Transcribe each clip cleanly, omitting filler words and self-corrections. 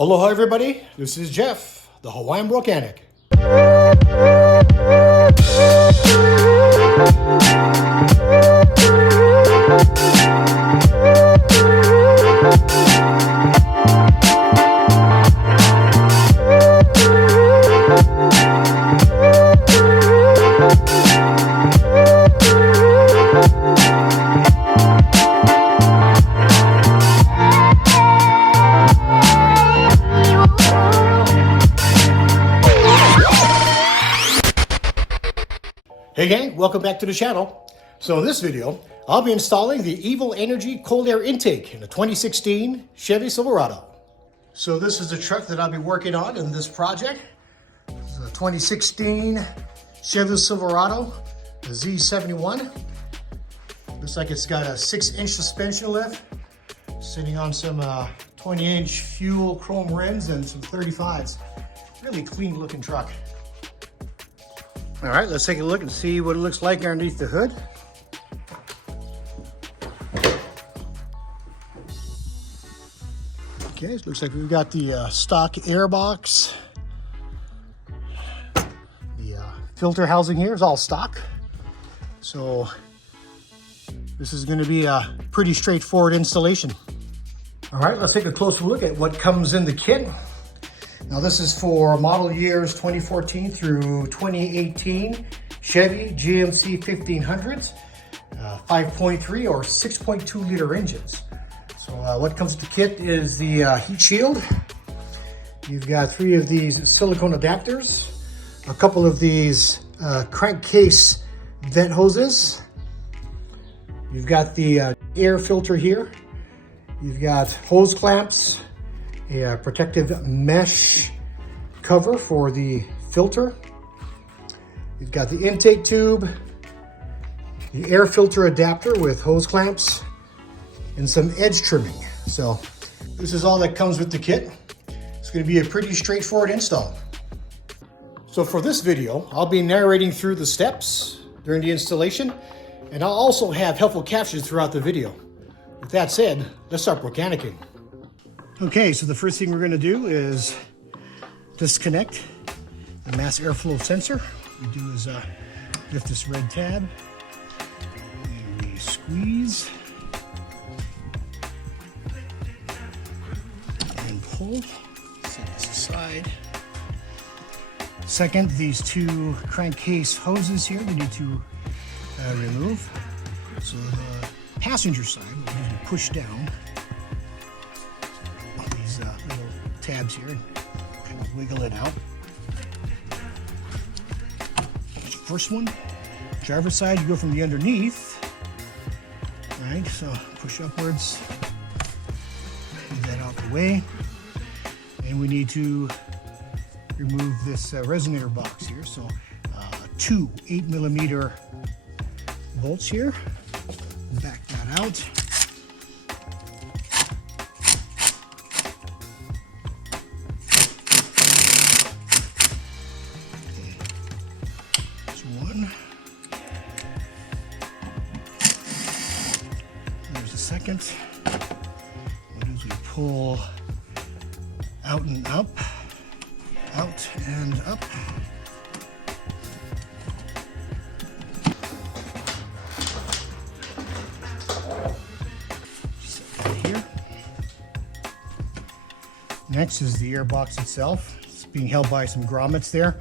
Aloha everybody, this is Jeff, the Hawaiian Volcanic. Hey gang, welcome back to the channel. So in this video, I'll be installing the Evil Energy cold air intake in a 2016 Chevy Silverado. So this is the truck that I'll be working on in this project. This is a 2016 Chevy Silverado, the Z71. Looks like it's got a 6-inch suspension lift, sitting on some 20-inch fuel chrome rims and some 35s. Really clean looking truck. All right, let's take a look and see what it looks like underneath the hood. Okay, it looks like we've got the stock air box. The filter housing here is all stock. So this is gonna be a pretty straightforward installation. All right, let's take a closer look at what comes in the kit. Now this is for model years 2014 through 2018 Chevy GMC 1500s, 5.3 or 6.2 liter engines. So what comes with the kit is the heat shield. You've got 3 of these silicone adapters, a couple of these crankcase vent hoses. You've got the air filter here. You've got hose clamps, a protective mesh cover for the filter. You've got the intake tube, the air filter adapter with hose clamps, and some edge trimming. So this is all that comes with the kit. It's going to be a pretty straightforward install. So for this video, I'll be narrating through the steps during the installation, and I'll also have helpful captions throughout the video. With that said, let's start mechanicking. Okay, so the first thing we're going to do is disconnect the mass airflow sensor. What we do is lift this red tab and we squeeze and pull. Set this aside. Second, these 2 crankcase hoses here we need to remove. So the passenger side we'll usually push down little tabs here and kind of wiggle it out. First one, driver's side, you go from the underneath. All right, so push upwards, move that out the way. And we need to remove this resonator box here. So 2 8mm bolts here. Back that out. There's the second. What do is we pull out and up, out and up. Set that here. Next is the air box itself. It's being held by some grommets there.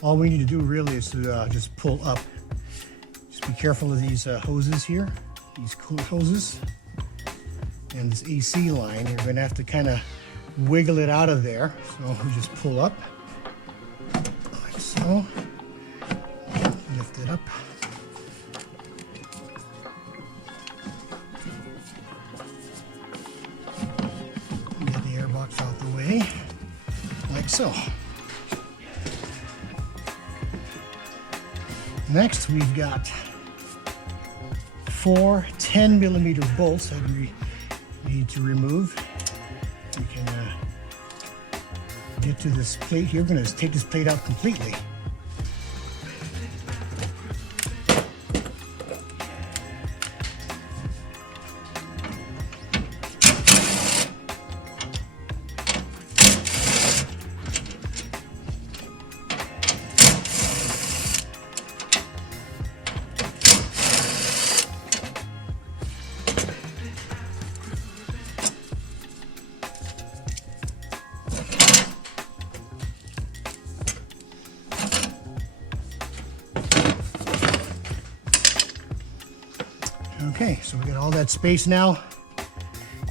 All we need to do really is to just pull up. Just be careful of these hoses here, these coolant hoses, and this AC line. You're going to have to kind of wiggle it out of there. So we just pull up, like so. Lift it up. Get the air box out the way, like so. Next, we've got 4 10mm bolts that we need to remove. We can get to this plate here. We're going to take this plate out completely. Okay, so we got all that space now.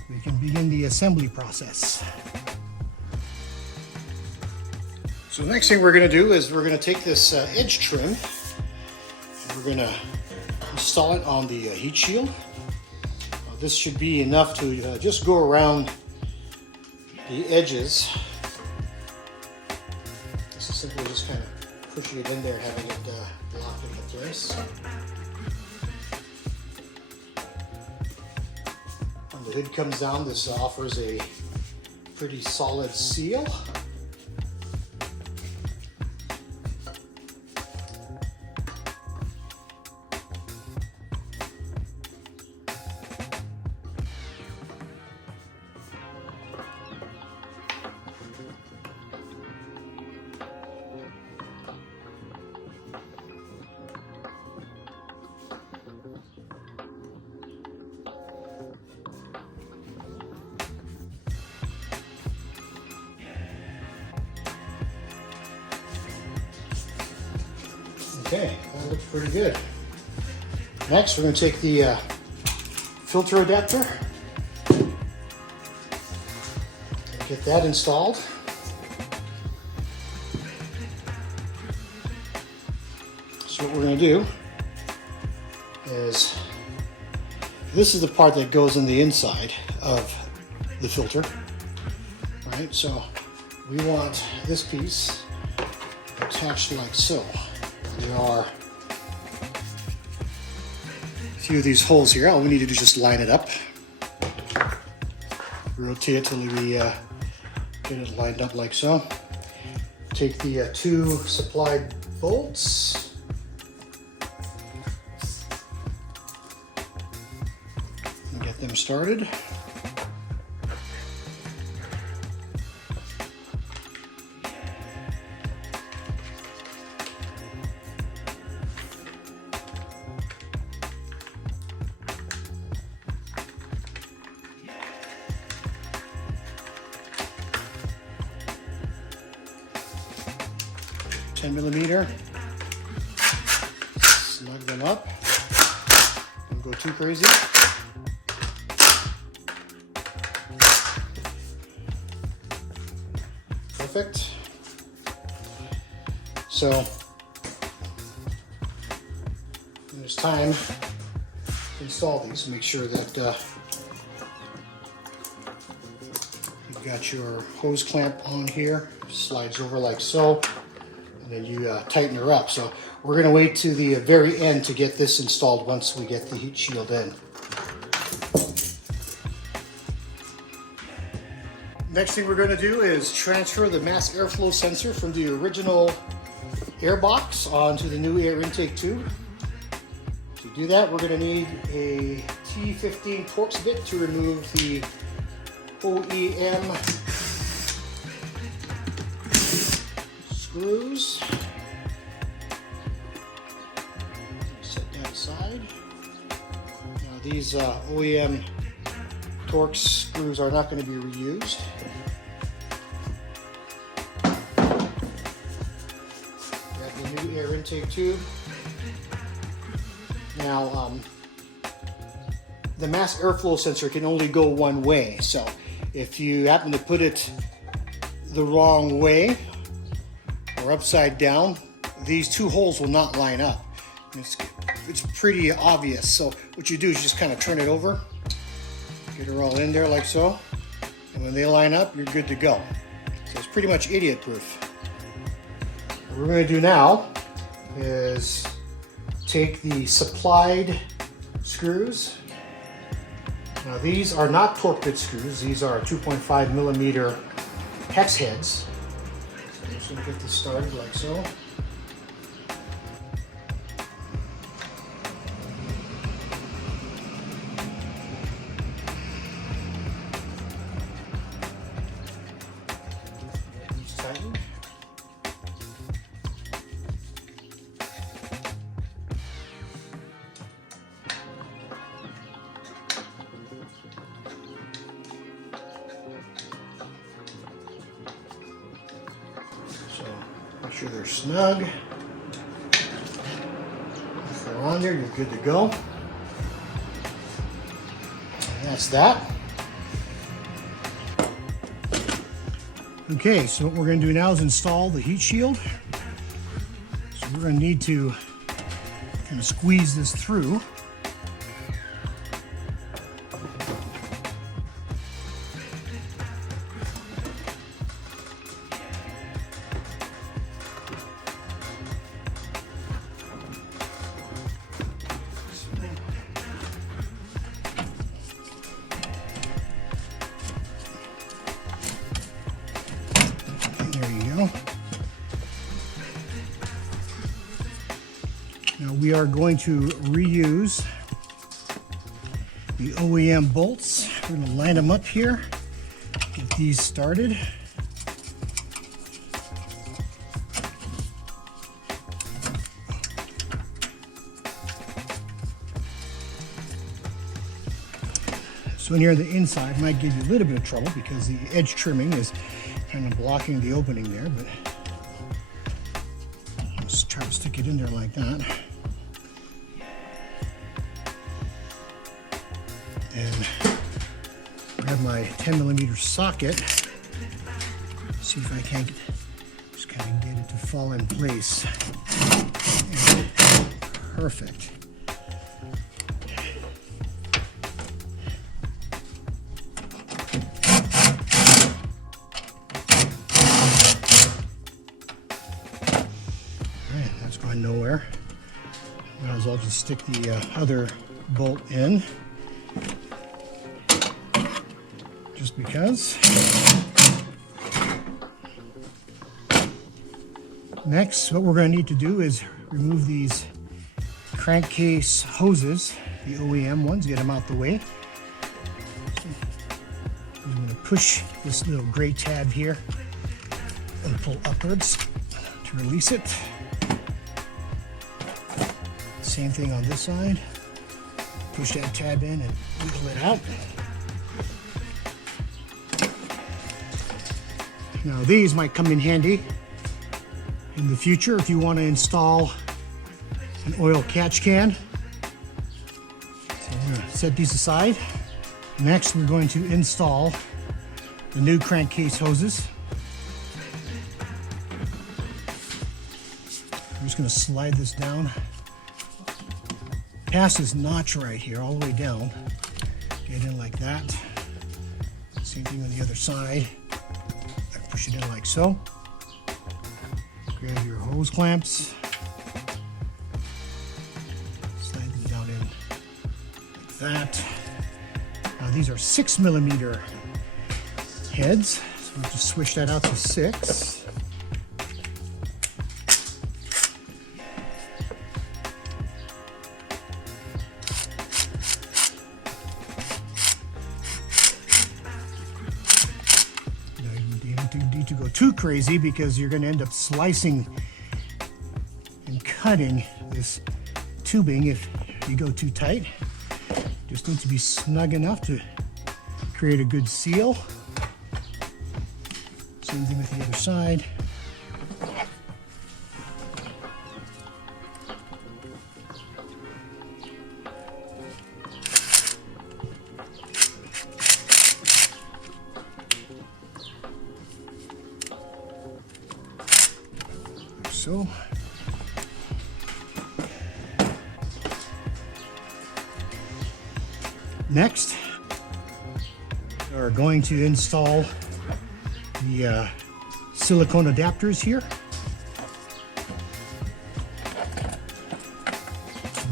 We can begin the assembly process. So the next thing we're going to do is we're going to take this edge trim and we're going to install it on the heat shield. This should be enough to just go around the edges. This is simply just kind of pushing it in there, having it locked into place. When the hood comes down, this offers a pretty solid seal. Okay, that looks pretty good. Next, we're going to take the filter adapter and get that installed. So what we're going to do is, this is the part that goes in the inside of the filter, right? So we want this piece attached like so. There are a few of these holes here. All we need to do is just line it up. Rotate it till we get it lined up like so. Take the two supplied bolts. And get them started. $10mm. Snug them up. Don't go too crazy. Perfect. So when it's time to install these, make sure that you've got your hose clamp on here. Slides over like so. And then you tighten her up. So we're going to wait to the very end to get this installed once we get the heat shield in. Next thing we're going to do is transfer the mass airflow sensor from the original air box onto the new air intake tube. To do that, we're going to need a T15 Torx bit to remove the OEM screws. Set that aside. Now these OEM Torx screws are not going to be reused. Grab the new air intake tube. Now the mass airflow sensor can only go one way, so if you happen to put it the wrong way or upside down, these two holes will not line up. It's pretty obvious. So what you do is you just kind of turn it over, get her all in there like so, and when they line up, you're good to go. So it's pretty much idiot proof. What we're going to do now is take the supplied screws. Now these are not torque bit screws, these are 2.5mm hex heads. So I'm just going to get this started like so. These tightened. Make sure they're snug. If they're on there, you're good to go. That's that. Okay, so what we're going to do now is install the heat shield. So we're going to need to kind of squeeze this through. There you go. Now we are going to reuse the OEM bolts. We're going to line them up here, get these started. So when you're on the inside, it might give you a little bit of trouble because the edge trimming is kind of blocking the opening there, but let's try to stick it in there like that. And grab my 10mm socket, see if I can't just kind of get it to fall in place. And perfect. That's going nowhere. Might as well just stick the other bolt in, just because. Next, what we're going to need to do is remove these crankcase hoses, the OEM ones, get them out the way. So I'm going to push this little gray tab here and pull upwards to release it. Same thing on this side. Push that tab in and wiggle it out. Now these might come in handy in the future if you want to install an oil catch can. So we're going to set these aside. Next we're going to install the new crankcase hoses. I'm just going to slide this down past this notch right here, all the way down. Get in like that. Same thing on the other side. Push it in like so. Grab your hose clamps. Slide them down in like that. Now these are 6mm heads, so we'll just switch that out to 6. Need to go too crazy because you're going to end up slicing and cutting this tubing if you go too tight. Just needs to be snug enough to create a good seal. Same thing with the other side. So next, we are going to install the silicone adapters here.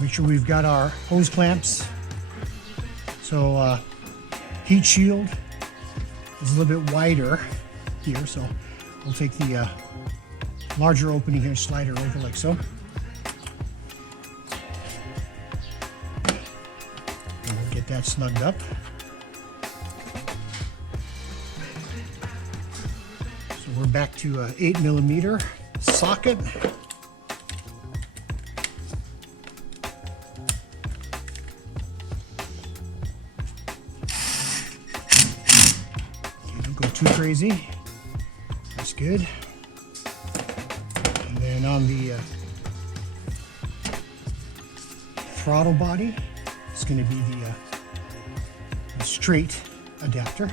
Make sure we've got our hose clamps. So heat shield is a little bit wider here, so we'll take the larger opening here, slide her over like so. And we'll get that snugged up. So we're back to an 8mm socket. Okay, don't go too crazy. That's good. And then on the throttle body, it's going to be the straight adapter.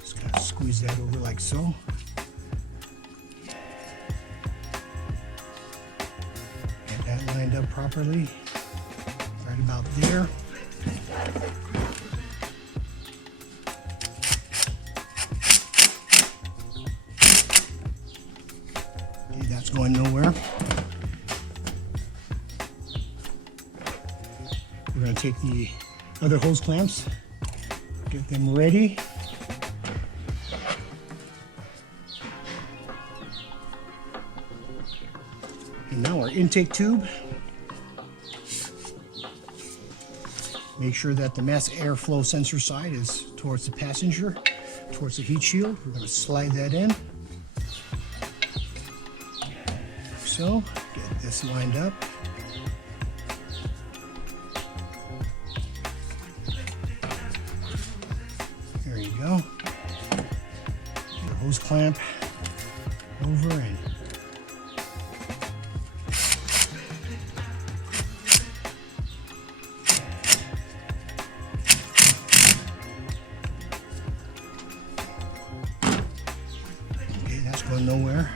Just kind of squeeze that over like so. Get that lined up properly, right about there. Okay, that's going nowhere. We're going to take the other hose clamps, get them ready. And now our intake tube. Make sure that the mass airflow sensor side is towards the passenger, towards the heat shield. We're going to slide that in. So, get this lined up. There you go. Get a hose clamp over and okay, that's going nowhere.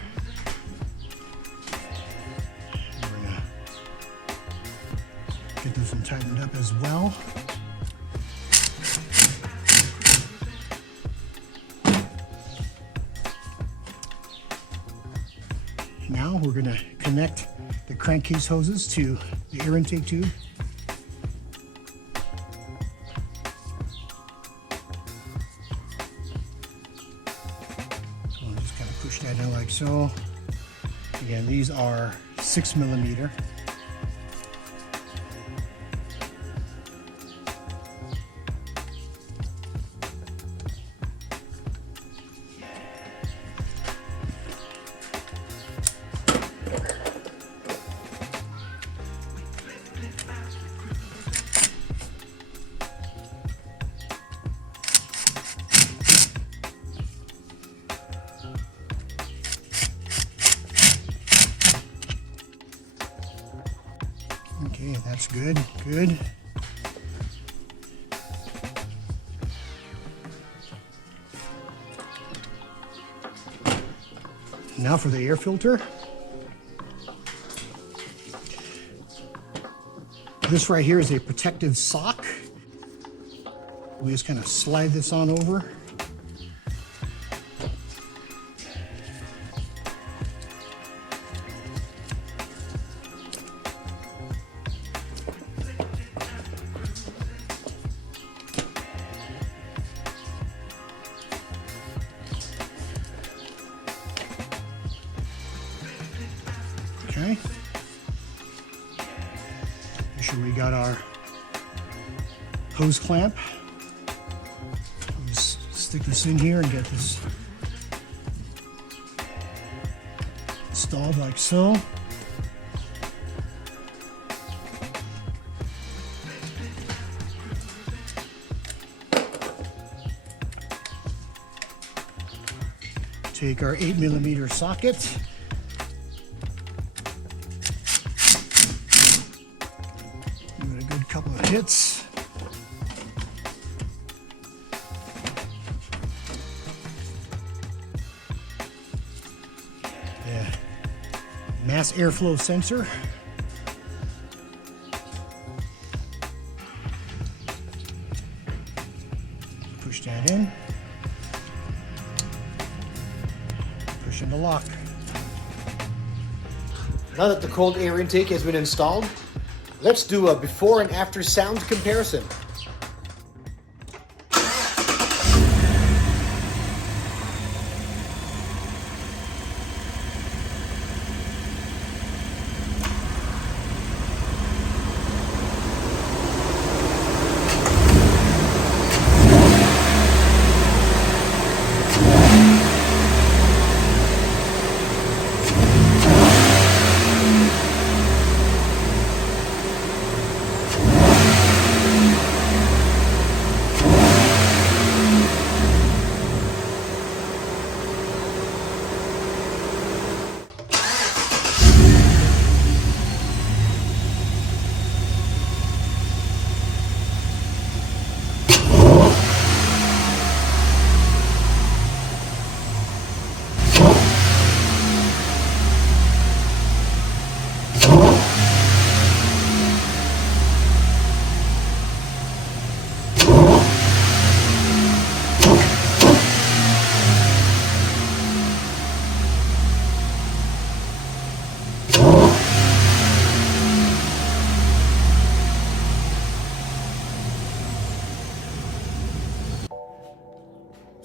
We're gonna get this one tightened up as well. Now we're going to connect the crankcase hoses to the air intake tube. So I'll just kind of push that in like so. Again, these are 6mm. Okay, that's good, good. Now for the air filter. This right here is a protective sock. We just kind of slide this on over. Okay. Make sure we got our hose clamp. Just stick this in here and get this installed like so. Take our 8mm socket. Give it a good couple of hits. Yeah. Mass airflow sensor. Push that in. Push in the lock. Now that the cold air intake has been installed, let's do a before and after sound comparison.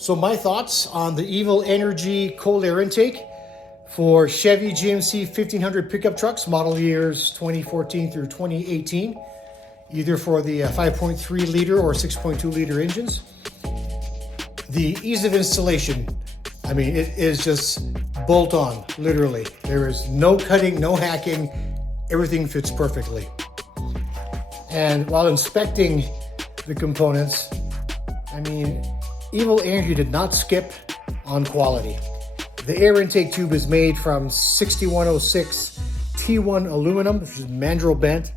So my thoughts on the Evil Energy cold air intake for Chevy GMC 1500 pickup trucks, model years 2014 through 2018, either for the 5.3 liter or 6.2 liter engines. The ease of installation, I mean, it is just bolt on, literally. There is no cutting, no hacking, everything fits perfectly. And while inspecting the components, I mean, Evil Energy did not skip on quality. The air intake tube is made from 6106 T1 aluminum, which is mandrel bent.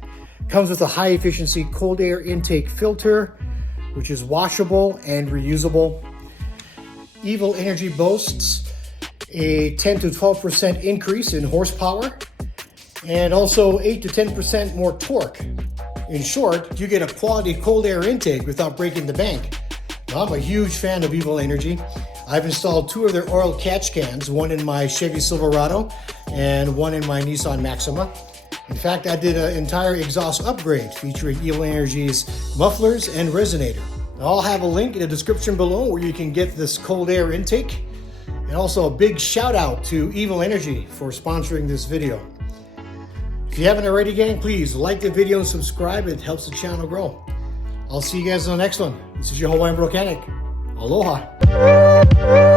Comes with a high efficiency cold air intake filter, which is washable and reusable. Evil Energy boasts a 10 to 12% increase in horsepower and also 8 to 10% more torque. In short, you get a quality cold air intake without breaking the bank. Now, I'm a huge fan of Evil Energy. I've installed 2 of their oil catch cans, one in my Chevy Silverado and one in my Nissan Maxima. In fact, I did an entire exhaust upgrade featuring Evil Energy's mufflers and resonator. I'll have a link in the description below where you can get this cold air intake. And also a big shout out to Evil Energy for sponsoring this video. If you haven't already, gang, please like the video and subscribe. It helps the channel grow. I'll see you guys in the next one. This is your Hawaiian Volcanic. Aloha.